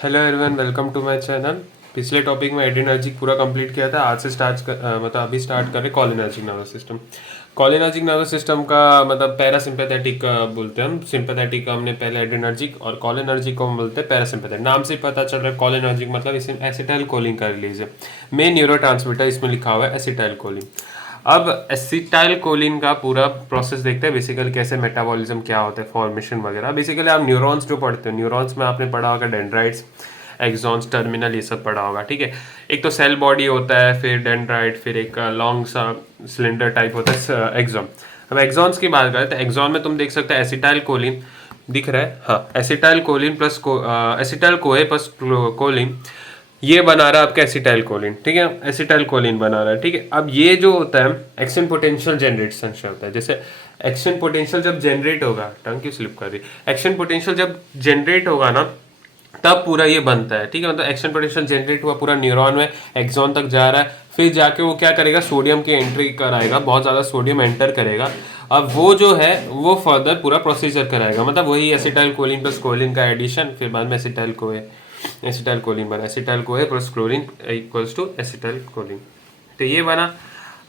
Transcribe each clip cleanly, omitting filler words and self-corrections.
Hello everyone, welcome to my channel. पिछले topic में adrenergic पूरा कंप्लीट किया था। आज से मतलब अभी स्टार्ट करें cholinergic nervous system. Cholinergic nervous system का मतलब पैरासिम्पैथेटिक बोलते हैं हम। सिंपैथेटिक का हमने पहले एड्रेनर्जिक, और कॉलिनर्जिक को हम बोलते हैं पैरासिम्पैथेटिक। नाम से पता चल रहा है कॉलिनर्जिक मतलब इसमें एसिटाइल कोलिन का रिलीज है। मेन न्यूरोट्रांसमीटर इसमें लिखा हुआ है एसिटाइल कोलिन। अब एसिटाइल कोलिन का पूरा प्रोसेस देखते हैं, बेसिकली कैसे मेटाबॉलिज्म क्या होता है, फॉर्मेशन वगैरह। बेसिकली आप न्यूरॉन्स जो पढ़ते हो, न्यूरॉन्स में आपने पढ़ा होगा डेंड्राइट्स, एक्सॉन्स, टर्मिनल, ये सब पढ़ा होगा। ठीक है, एक तो सेल बॉडी होता है, फिर डेंड्राइट, फिर एक लॉन्ग सा सिलेंडर टाइप होता है एक्सॉन। अब एक्सॉन्स की बात करें तो एक्सॉन में तुम देख सकते हो एसिटाइल कोलिन दिख रहा है। हाँ, acetyl choline plus acetyl CoA plus choline, ये बना रहा है आपका एसिटाइल कोलिन। ठीक है, एसिटाइल कोलिन बना रहा है। ठीक है, अब ये जो होता है एक्शन पोटेंशियल जनरेशन से होता है। जैसे एक्शन पोटेंशियल जब जनरेट होगा, टंग क्यों स्लिप कर रही, एक्शन पोटेंशियल जब जनरेट होगा ना, तब पूरा ये बनता है। ठीक है, मतलब एक्शन पोटेंशियल जनरेट हुआ, पूरा न्यूरॉन में एक्सॉन तक जा रहा है, फिर जाके वो क्या करेगा, सोडियम की एंट्री कराएगा, बहुत ज़्यादा सोडियम एंटर करेगा। अब वो जो है वो फर्दर पूरा प्रोसीजर कराएगा, मतलब वही एसिटाइल कोलिन प्लस कोलिन का एडिशन, फिर बाद में एसिटाइल कोए, एसिटाइल कोलिन बना, acetyl CoA plus chlorine equals to acetyl choline. तो ये बना।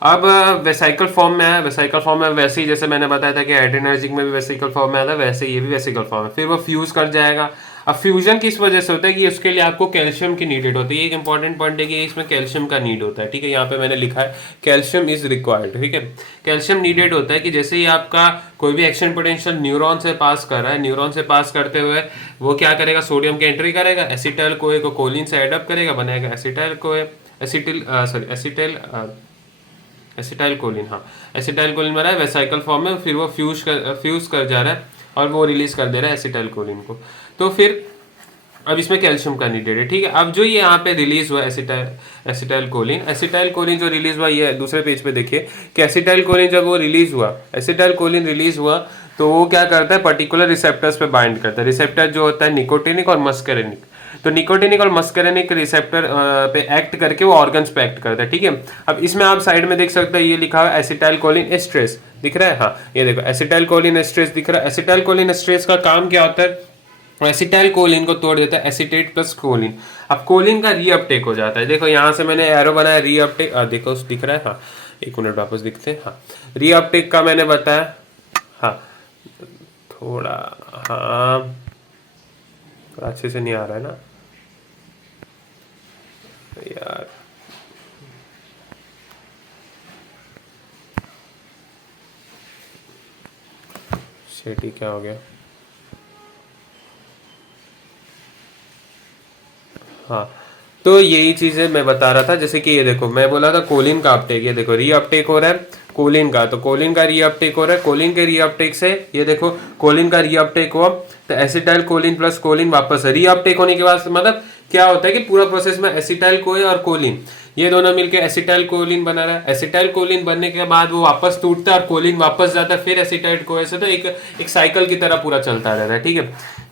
अब वेसाइकल फॉर्म में है। वेसाइकल फॉर्म में वैसे ही जैसे मैंने बताया था कि एड्रेनर्जिक में भी वेसिकल फॉर्म में आता है, वैसे ये भी वेसिकल फॉर्म है। फिर वो फ्यूज कर जाएगा। अब फ्यूजन किस वजह से होता है कि उसके लिए आपको कैल्शियम की नीडेड होती है। एक इंपॉर्टेंट पॉइंट है कि इसमें कैल्शियम का नीड होता है। ठीक है, यहाँ पे मैंने लिखा है कैल्शियम इज रिक्वायर्ड। ठीक है, कैल्शियम नीडेड होता है कि जैसे ही आपका कोई भी एक्शन पोटेंशियल न्यूरॉन से पास कर रहा है, न्यूरॉन से पास करते हुए वो क्या करेगा, सोडियम की एंट्री करेगा, एसिटाइल कोए को कोलिन से एडअप करेगा, बनाएगा एसिटाइल कोए, एसिटाइल कोलिन। हाँ, एसिटाइल कोलिन बना है वेसाइकल फॉर्म में, फिर वो फ्यूज कर जा रहा है और वो रिलीज कर दे रहा है एसिटाइल कोलिन को। तो फिर अब इसमें कैल्शियम का नीडेड है। ठीक है, अब जो ये यहाँ पे रिलीज हुआ एसिटाइल कोलिन, एसिटाइल कोलिन जो रिलीज हुआ, ये दूसरे पेज पे देखिए कि एसिटाइल कोलिन जब वो रिलीज हुआ, एसिटाइल कोलिन रिलीज हुआ तो वो क्या करता है, पर्टिकुलर रिसेप्टर्स पे बाइंड करता है। रिसेप्टर जो होता है निकोटिनिक और मस्करेनिक। तो निकोटिनिक और मस्करेनिक रिसेप्टर पे एक्ट करके वो ऑर्गन्स पे एक्ट करता है। ठीक है, अब इसमें आप साइड में देख सकते हैं ये लिखा है एसिटाइल कोलिन एस्ट्रेस, दिख रहा है। हाँ, ये देखो एसिटाइल कोलिन एस्ट्रेस दिख रहा है। एसिटाइल कोलिन एस्ट्रेस का काम क्या होता है, एसिटाइल कोलिन को तोड़ देता है एसिटेट प्लस कोलिन। अब कोलिन का रीअपटेक हो जाता है। देखो यहाँ से मैंने एरो बनाया रीअपटेक, देखो दिख रहा है। हाँ, एक मिनट वापस दिखते हैं। हाँ, रीअपटेक का मैंने बताया। हाँ, थोड़ा, हाँ थोड़ा अच्छे से नहीं आ रहा है ना यार। शेटी क्या हो गया। हाँ, तो यही चीजें मैं बता रहा था। जैसे कि ये देखो मैं बोला था कोलिन का अपटेक, ये देखो रीअपटेक हो रहा है कोलिन का, तो कोलिन का रीअपटेक हो रहा है। कोलिन के रीअपटेक से ये देखो कोलिन का रीअपटेक हुआ तो एसिटाइल कोलिन प्लस कोलिन वापस रीअपटेक होने के बाद मतलब क्या होता है कि पूरा प्रोसेस में एसिटाइल कोए और कोलिन ये दोनों मिलकर एसिटाइल कोलिन बना रहा है। एसिटाइल कोलिन बनने के बाद वो वापस टूटता है और कोलिन वापस जाता है, फिर एसिटाइल कोए से, तो एक साइकिल की तरह पूरा चलता रहता है। ठीक है,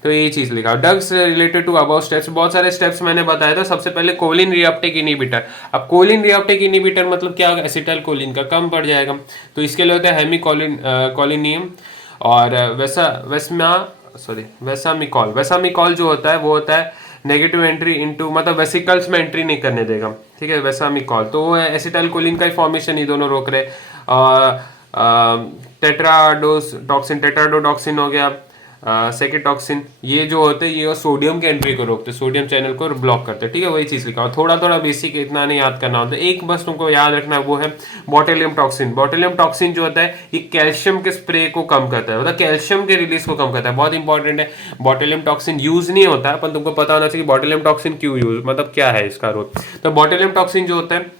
तो यही चीज लिखा। Drugs related to about steps, बहुत सारे स्टेप्स मैंने बताया था। सबसे पहले कोलिन रीअपटेक इनिबिटर। अब कोलिन रीअपटेक इनिबिटर मतलब क्या होगा, एसिटाइल कोलिन का कम पड़ जाएगा, तो इसके लिए होता है हेमिकोलिनियम और वेसामिकॉल। वेसामिकॉल जो होता है वो होता है नेगेटिव एंट्री इनटू, मतलब वेसिकल्स में एंट्री नहीं करने देगा। ठीक है, वेसामिकॉल तो वो है एसिटाइल कोलिन का ही फॉर्मेशन, ये दोनों रोक रहे। टेट्राडोटॉक्सिन हो गया, सेकेटॉक्सिन, ये जो होते हैं ये सोडियम के एंट्री को रोकते, सोडियम चैनल को ब्लॉक करते हैं। ठीक है, वही चीज लिखा और थोड़ा थोड़ा बेसिक, इतना नहीं याद करना होता। एक बस तुमको याद रखना है, वो है बोटेलियम टॉक्सिन। बोटेलियम टॉक्सिन जो होता है ये कैल्शियम के स्प्रे को कम करता है, मतलब कैल्शियम के रिलीज को कम करता है, बहुत इंपॉर्टेंट है। बोटेलियम टॉक्सिन यूज नहीं होता है पर तुमको पता होना चाहिए बोटेलियम टॉक्सिन क्यों यूज, मतलब क्या है इसका रोल। तो बोटेलियम टॉक्सिन जो होता है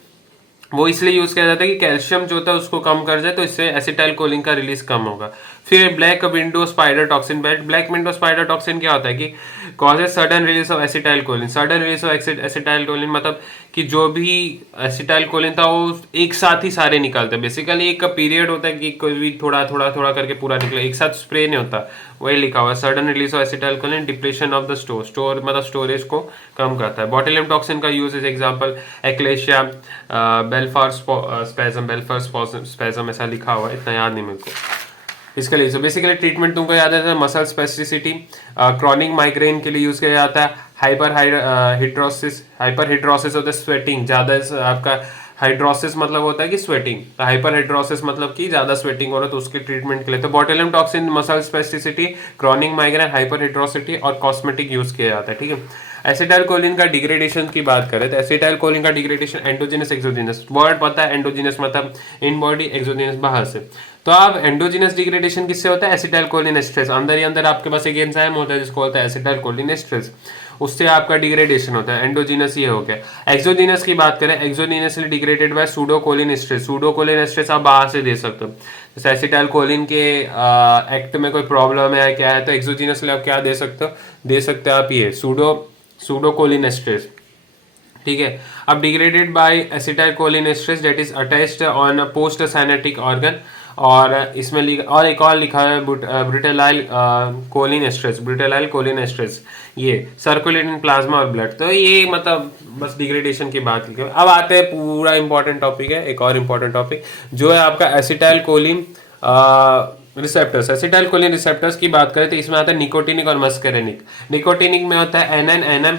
वो इसलिए यूज किया जाता है कि कैल्शियम जो होता है उसको कम कर जाए, तो इससे एसिटाइल कोलिन का रिलीज कम होगा। फिर black window spider toxin. Black window spider toxin क्या होता है कि causes sudden release of acetyl choline. Sudden release of acetyl choline मतलब कि जो भी एसिटाइल कोलिन था वो एक साथ ही सारे निकलते हैं। बेसिकली एक का पीरियड होता है कि कोई भी थोड़ा थोड़ा थोड़ा करके पूरा निकले, एक साथ स्प्रे नहीं होता। वही लिखा हुआ है sudden release of acetyl choline, depletion of the store मतलब स्टोरेज को कम करता है। बोटेलियम टॉक्सिन का यूज इज एग्जांपल एक्लेशिया, बेलफार स्पैजम, ऐसा लिखा हुआ है, इतना याद नहीं मेरे को इसके लिए। बेसिकली ट्रीटमेंट तुमको याद है, मसल स्पेसिसिटी, क्रॉनिक माइग्रेन के लिए यूज किया जाता है। हाइपर हाइड्रोसिस, हाइपर हाइड्रोसिस होता है स्वेटिंग, ज़्यादा आपका हाइड्रोसिस मतलब होता है कि स्वेटिंग, तो हाइपर हाइड्रोसिस मतलब कि ज़्यादा स्वेटिंग हो रहा है, तो उसके ट्रीटमेंट के लिए तो botulinum toxin muscle spasticity, chronic migraine, hyperhidrosis और कॉस्मेटिक यूज किया जाता है, ठीक है। एसिटाइल कोलिन का डिग्रेडेशन की बात करें तो एसिटाइल कोलिन का डिग्रेडेशन एंडोजिनस एक्सोजिनस, वर्ड पता है एंडोजिनस मतलब इन बॉडी, एक्सोजिनस बाहर से, तो आप एंडोजिनस डिग्रेडेशन किससे होता है, एसिटाइल कोलिन एस्ट्रेस, अंदर ही अंदर आपके पास एक एंजाइम होता है जिसको होता है एसिटाइल कोलिन एस्ट्रेस, उससे आपका डिग्रेडेशन होता है, एंडोजिनस ये हो गया। एक्सोजिनस की बात करें, एक्सोजिनसली डिग्रेडेड बाय सूडोकोलिन एस्ट्रेस, सूडोकोलिन एस्ट्रेस आप बाहर से दे सकते हो, जैसे एसिटाइल कोलिन के एक्ट में कोई प्रॉब्लम है क्या है तो एक्सोजिनसली आप क्या दे सकते हो, दे सकते हो आप ये सूडोकोलिन एस्ट्रेस, ठीक है। अब degraded by acetylcholinesterase that is attached on postsynaptic organ, और इसमें और एक और लिखा है butylcholinesterase, butylcholinesterase, ये सर्कुलेट इन प्लाज्मा और ब्लड, तो ये मतलब बस डिग्रेडेशन की बात की। अब आते हैं पूरा इंपॉर्टेंट टॉपिक है, एक और इंपॉर्टेंट टॉपिक जो है आपका acetyl choline receptors. Acetyl choline receptors की बात करें तो इसमें आता है निकोटिनिक और मस्करेनिक। निकोटिनिक में होता है एनएन एनएम,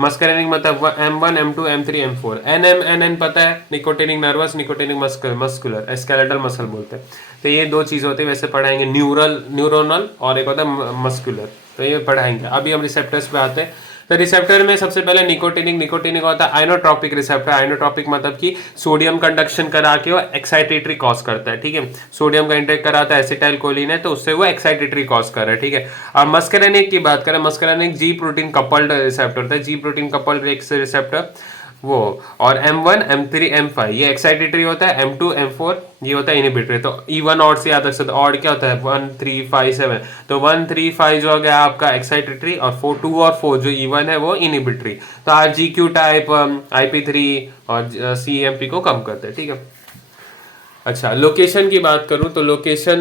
मस्करेनिक मतलब M1 M2 M3 M4। NN पता है nicotinic nervous, nicotinic muscular, skeletal muscle बोलते हैं, तो ये दो चीज होती है, वैसे पढ़ाएंगे न्यूरोनल और एक होता है मस्कुलर, तो ये पढ़ाएंगे। अभी हम रिसेप्टर्स पे आते हैं, तो रिसेप्टर में सबसे पहले निकोटिनिक होता है आइनोट्रॉपिक रिसेप्टर। आइनोट्रॉपिक मतलब कि सोडियम कंडक्शन करा के वो एक्साइटेटरी कॉज करता है, ठीक है। सोडियम का इंटेक कराता है, एसिटाइल कोलिन है तो उससे वो एक्साइटेटरी कॉज कर रहा है, ठीक है। अब मस्करेनिक की बात करें, मस्करेनिक जी प्रोटीन कपल्ड रिसेप्टर होता है, जी प्रोटीन कपल्ड रिसेप्टर वो, और M1 M3 M5 ये एक्साइटेटरी होता है, M2 M4 ये होता है इनहिबिटरी। तो E1 ऑड से याद रख सकते, ऑड क्या होता है 1 3 5 7, तो 1 3 5 जो हो गया आपका एक्साइटेटरी, और 4 2 और 4 जो E1 है वो इनहिबिटरी, तो आप GQ टाइप IP3 और CMP को कम करते हैं, ठीक है। अच्छा, लोकेशन की बात करूं तो लोकेशन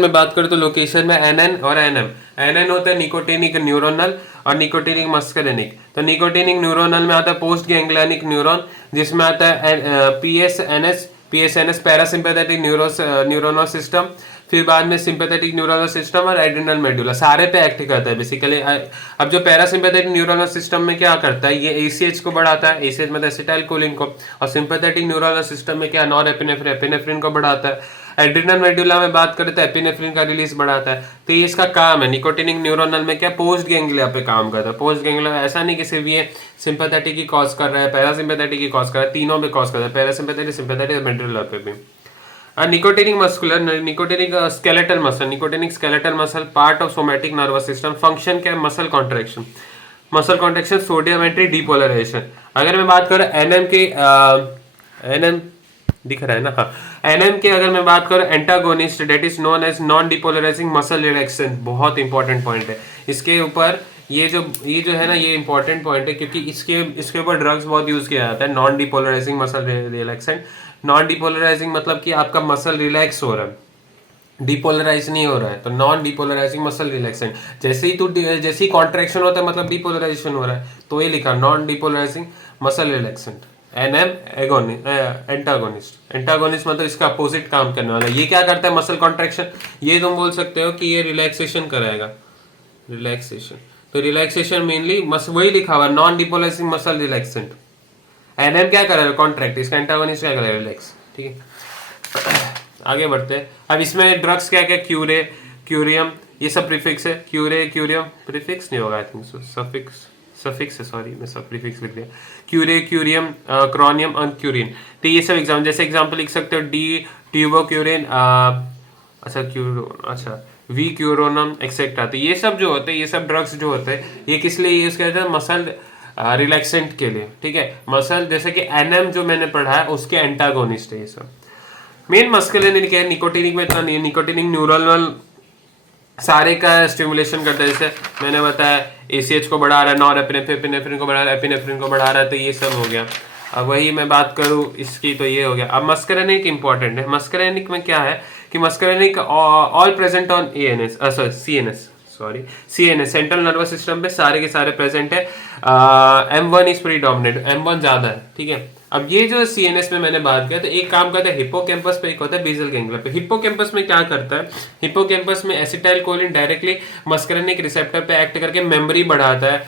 में बात करें तो लोकेशन में एनएन और एनएम। एनएन होता है निकोटिनिक न्यूरोनल और निकोटिनिक मस्करेनिक। तो निकोटिनिक न्यूरोनल में आता है पोस्ट गैंग्लियनिक न्यूरॉन, जिसमें आता है पीएसएनएस पैरासिम्पैथेटिक न्यूरोनल सिस्टम, फिर बाद में सिंपैथेटिक न्यूरोनल सिस्टम और एड्रिनल मेडुला, सारे पे एक्ट करता है बेसिकली। अब जो पैरासिम्पैथेटिक न्यूरोनल सिस्टम में क्या करता है, ये एसीएच को बढ़ाता है, एसीएच मतलब एसिटाइल कोलिन को, और सिंपैथेटिक न्यूरोनल सिस्टम में क्या नॉर एपिनेफ्रिन को बढ़ाता है। एड्रिनल मेडुला में बात करें तो एपिनेफ्रिन का रिलीज बढ़ाता है। तो ये इसका काम है। निकोटिनिक न्यूरोनल में क्या पोस्ट गैंग्लिया पे काम करता है। पोस्ट गैंग्लिया ऐसा नहीं कि सिर्फ ये सिंपैथेटिक की कॉज कर रहा है, पैरासिम्पैथेटिक की कॉज कर रहा है, तीनों पे कॉज कर रहा है, पैरासिम्पैथेटिक, सिंपैथेटिक और मेडुला पे भी। Nicotinic muscular, nicotinic skeletal muscle, nicotinic skeletal muscle part of somatic nervous system. Function क्या है, muscle contraction, sodium entry, depolarization. अगर मैं बात करूं एनएम के, एनएम दिख रहा है ना, हाँ, एनएम के अगर मैं बात करूं antagonist that is known as non depolarizing muscle relaxant, बहुत इंपॉर्टेंट पॉइंट है इसके ऊपर। ये जो है ना, ये इंपॉर्टेंट पॉइंट है क्योंकि इसके ऊपर ड्रग्स बहुत यूज किया जाता है। Non depolarizing muscle relaxant, non depolarising मतलब कि आपका मसल रिलैक्स हो रहा है, डिपोलराइज नहीं हो रहा है, तो नॉन डिपोलराइजिंग मसल रिलैक्सेंट। जैसे ही कॉन्ट्रैक्शन होता है मतलब डिपोलराइजेशन हो रहा है, तो ये लिखा non depolarizing muscle relaxant. NM antagonist मतलब इसका अपोजिट काम करने वाला। ये क्या करता है, मसल कॉन्ट्रैक्शन, ये तुम बोल सकते हो कि ये रिलैक्सेशन कराएगा, रिलैक्सेशन। तो रिलैक्सेशन मेनली वही लिखा हुआ non depolarizing muscle relaxant. NM क्या करेगा, कॉन्ट्रैक्ट, इसका एंटागोनिस्ट क्या करेगा, रिलैक्स, ठीक है। आगे बढ़ते हैं। अब इसमें ड्रग्स क्या क्या, क्यूरियम, ये सब प्रीफिक्स है। क्यूरियम प्रीफिक्स नहीं होगा, आई थिंक सो, सफिक्स है, सॉरी मैं सब प्रीफिक्स लिख दिया। क्यूरियम, क्रॉनियम और क्यूरिन, तो ये सब जैसे एग्जांपल लिख सकते हो ट्यूबोक्यूरिन, अच्छा वी क्यूरोनम एक्सेट्रा। तो ये सब जो होते हैं, ये सब ड्रग्स जो होते हैं, ये किस लिए यूज किया जाता है, मसल रिलैक्सेंट के लिए, ठीक है। मसल जैसे कि एनएम जो मैंने पढ़ा है उसके एंटागोनिस्ट है ये सब। मेन मस्कुलिनिक है, निकोटिनिक में इतना नहीं, निकोटिनिक न्यूरल सारे का स्टिमुलेशन करता है। जैसे मैंने बताया एसीएच को बढ़ा रहा है, नॉर एपिनेफ्रिन को बढ़ा रहा है, एपिनेफ्रिन को बढ़ा रहा है, तो ये सब हो गया। अब वही मैं बात करूं इसकी, तो ये हो गया। अब मस्करेनिक इंपॉर्टेंट है। मस्करेनिक में क्या है कि muscarinic all present on CNS central nervous system पे सारे के सारे प्रेजेंट है। M1 इज प्रीडोमिनेंट, M1 ज्यादा है, ठीक है। अब ये जो सीएनएस में मैंने बात किया, तो एक काम करता है हिप्पोकैम्पस पे, एक होता है बेसल गैंग्लिया पे। हिप्पोकैम्पस में क्या करता है, हिप्पोकैम्पस में acetyl choline directly muscarinic receptor पे एक्ट करके मेमोरी बढ़ाता है।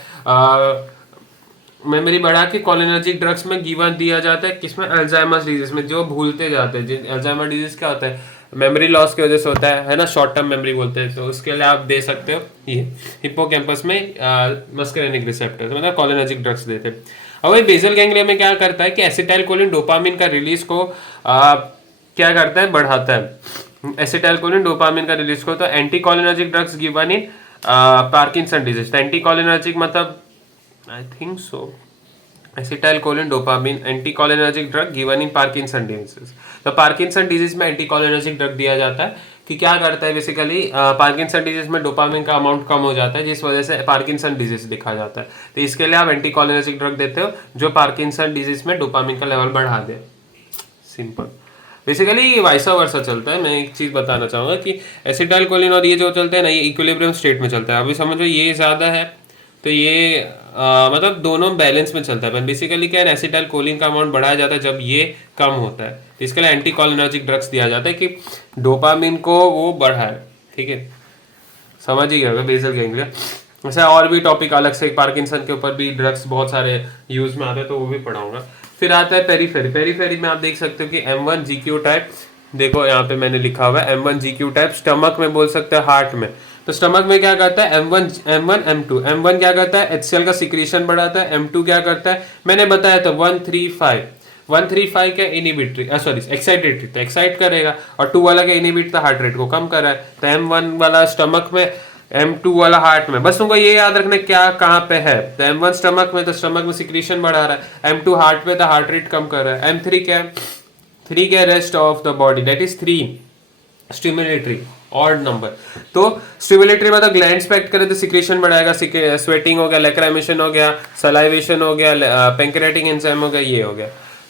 मेमोरी बढ़ा के कोलिनर्जिक ड्रग्स में गिवन दिया जाता है, किसमें, अल्जाइमर्स डिजीज में, जो भूलते जाते हैं। अल्जाइमर डिजीज क्या होता है, मेमोरी लॉस की वजह से होता है ना, शॉर्ट टर्म मेमोरी बोलते हैं। तो उसके लिए आप दे सकते हो ये हिप्पोकैम्पस में मस्करेनिक रिसेप्टर, मतलब कोलिनर्जिक ड्रग्स देते हैं। अब वही बेसल गैंग्लिया में क्या करता है कि एसिटाइल कोलिन डोपामिन का रिलीज को क्या करता है, बढ़ाता है। एसिटाइल कोलिन डोपामिन का रिलीज को, तो anticholinergic drugs given in Parkinson disease. Anticholinergic मतलब I think so acetylcholine dopamine anticholinergic drug given in Parkinson disease. तो पार्किंसन डिजीज में एंटी कोलिनर्जिक ड्रग दिया जाता है कि क्या करता है बेसिकली, पार्किंसन डिजीज में डोपामिन का अमाउंट कम हो जाता है, जिस वजह से पार्किंसन डिजीज दिखा जाता है। तो इसके लिए आप एंटी कोलिनर्जिक ड्रग देते हो जो पार्किंसन डिजीज में डोपामिन का लेवल बढ़ा दे। सिंपल, बेसिकली वैसा वर्सा चलता है। मैं एक चीज बताना चाहूंगा कि एसिटाइल कोलिन और ये जो चलते हैं ना, ये इक्विलिब्रियम स्टेट में चलता है। अभी समझो ये ज्यादा है तो ये मतलब दोनों बैलेंस में चलता है। पर बेसिकली क्या है, एसिटाइल कोलिन का अमाउंट बढ़ाया जाता है जब ये कम होता है। तो इसके लिए एंटी कोलिनर्जिक ड्रग्स दिया जाता है कि डोपामिन को वो बढ़ाए। ठीक है, समझ ही गया बेसल गैंग्लिया। वैसे और भी टॉपिक अलग से, पार्किंसन के ऊपर भी ड्रग्स बहुत सारे यूज में आते हैं, तो वो भी पढ़ाऊंगा। फिर आता है पेरीफेरी। पेरीफेरी में आप देख सकते हो कि M1 GQ टाइप, देखो यहाँ पे मैंने लिखा हुआ है M1 GQ टाइप, स्टमक में बोल सकते हैं, हार्ट में। तो स्टमक में क्या करता है, M1 M2। M1 क्या करता है, HCl का सिक्रीशन बढ़ाता है। M2 क्या करता है, मैंने बताया था 135 क्या इनिबिटरी, सॉरी एक्साइटेटरी, तो एक्साइट करेगा। और 2 वाला क्या इनिबिट, था हार्ट रेट को कम कर रहा है। तो M1 वाला स्टमक में, M2 वाला हार्ट में। बस तुमको ये याद रखना क्या कहाँ पे है। तो M1 स्टमक में, तो स्टमक में सिक्रीशन बढ़ा रहा है। M2 हार्ट पे, तो हार्ट रेट कम कर रहा है। M3 क्या, 3 क्या, rest of the body, that is 3 stimulatory, odd number. तो स्टिमुलेटरी मतलब ग्लैंड्स पे एक्ट करे तो सिक्रीशन बढ़ाएगा, स्वेटिंग हो गया, लैक्राइमेशन हो गया, सलाइवेशन हो गया, पैंक्रेटिक एंजाइम हो गया, ये हो गया।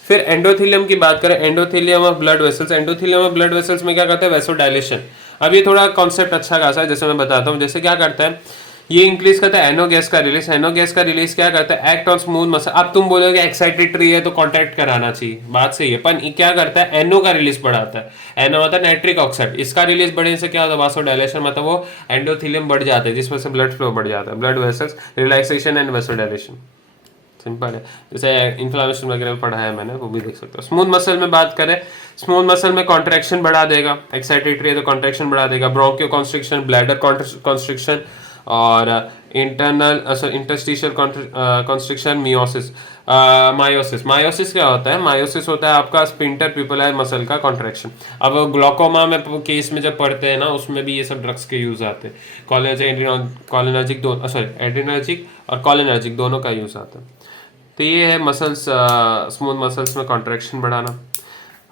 फिर एंडोथेलियम की बात करें, endothelium of blood vessels. Endothelium of blood vessels में क्या करता है, वैसोडाइलेशन। अब ये थोड़ा कॉन्सेप्ट अच्छा खासा है, जैसे मैं बताता हूँ। जैसे क्या करता है, ये इंक्रीज करता है एनो गैस का रिलीज। एनो गैस का रिलीज क्या करता है, एक्ट ऑन स्मूथ मसल। अब तुम बोलोगे एक्साइटेटरी है तो कॉन्ट्रैक्ट कराना चाहिए, बात सही है, पर क्या करता है, एनो का रिलीज बढ़ाता है। एनो मतलब नाइट्रिक ऑक्साइड, इसका रिलीज बढ़ने से क्या होता है, वासोडाइलेशन, मतलब वो एंडोथेलियम बढ़ जाता है, जिसमें से ब्लड फ्लो बढ़ जाता है, blood vessels relaxation and vasodilation. Simple है, जैसे इन्फ्लामेशन वगैरह में पढ़ा है मैंने, वो भी देख सकते हो। स्मूथ मसल में बात करें, स्मूथ मसल में कॉन्ट्रैक्शन बढ़ा देगा, एक्साइटेटरी है तो कॉन्ट्रैक्शन बढ़ा देगा। ब्रोंकियो कॉन्स्ट्रिक्शन, ब्लैडर कॉन्स्ट्रिक्शन, और internal interstitial constriction, miosis, miosis. Miosis क्या होता है, मायोसिस होता है आपका स्पिंटर पिपलार मसल का कॉन्ट्रैक्शन। अब ग्लोकोमा में केस में जब पढ़ते हैं ना, उसमें भी ये सब ड्रग्स के यूज आते हैं। कॉलिनर्जिक दोनों, सॉरी एड्रेनर्जिक और कॉलिनर्जिक दोनों का यूज आता है। तो ये है मसल्स, स्मूथ मसल्स में कॉन्ट्रैक्शन बढ़ाना।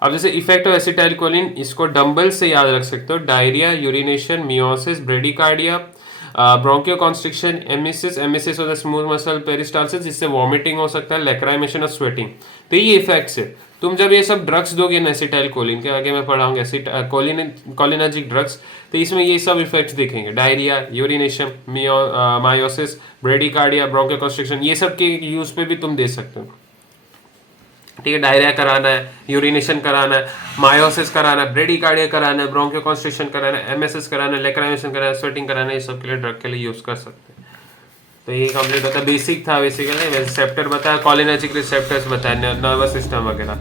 अब जैसे इफेक्ट ऑफ एसिटाइल कोलिन, इसको डंबल से याद रख सकते हो, diarrhoea, urination, miosis, bradycardia, bronchoconstriction, emesis होता है स्मूथ मसल पेरिस्टालसिस, जिससे वॉमिटिंग हो सकता है, लैक्राइमेशन और स्वेटिंग। तो ये इफेक्ट्स है। तुम जब ये सब ड्रग्स दोगे ना, एसिटाइल कोलिन के आगे मैं पढ़ाऊंगा कोलिनर्जिक ड्रग्स, तो इसमें ये सब इफेक्ट्स दिखेंगे, diarrhoea, urination, miosis, bradycardia, bronchoconstriction, ये सब के यूज पे भी तुम दे सकते हो। ठीक है, डायरिया कराना है, यूरिनेशन कराना है, मायोसिस कराना है, ब्रेडिकार्डिया कराना है, ब्रोंकियो कॉन्स्ट्रिक्शन कराना है, एमएसएस कराना है, लैक्राइमेशन कराना है, स्वेटिंग कराना है, ये सब के लिए ड्रग के लिए यूज कर सकते हैं। तो ये कंप्लीट होता है, बेसिक था बेसिकली। रिसेप्टर बताया, कॉलिनर्जिक रिसेप्टर्स बताया, नर्वस सिस्टम वगैरह।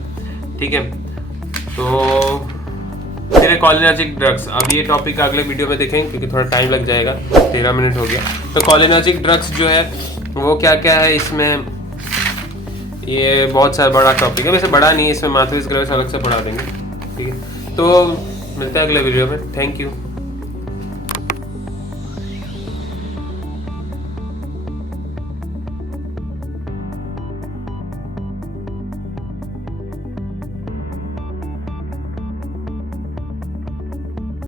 ठीक है, तो फिर कॉलिनर्जिक ड्रग्स, अब ये टॉपिक अगले वीडियो में देखेंगे क्योंकि थोड़ा टाइम लग जाएगा, 13 मिनट हो गया। तो कॉलिनर्जिक ड्रग्स जो है वो क्या क्या है इसमें, ये बहुत सारा बड़ा टॉपिक है, वैसे बड़ा नहीं है, इसमें माथुरिस ग्रेविस अलग से पढ़ा देंगे। ठीक है, तो मिलते हैं अगले वीडियो में, थैंक यू।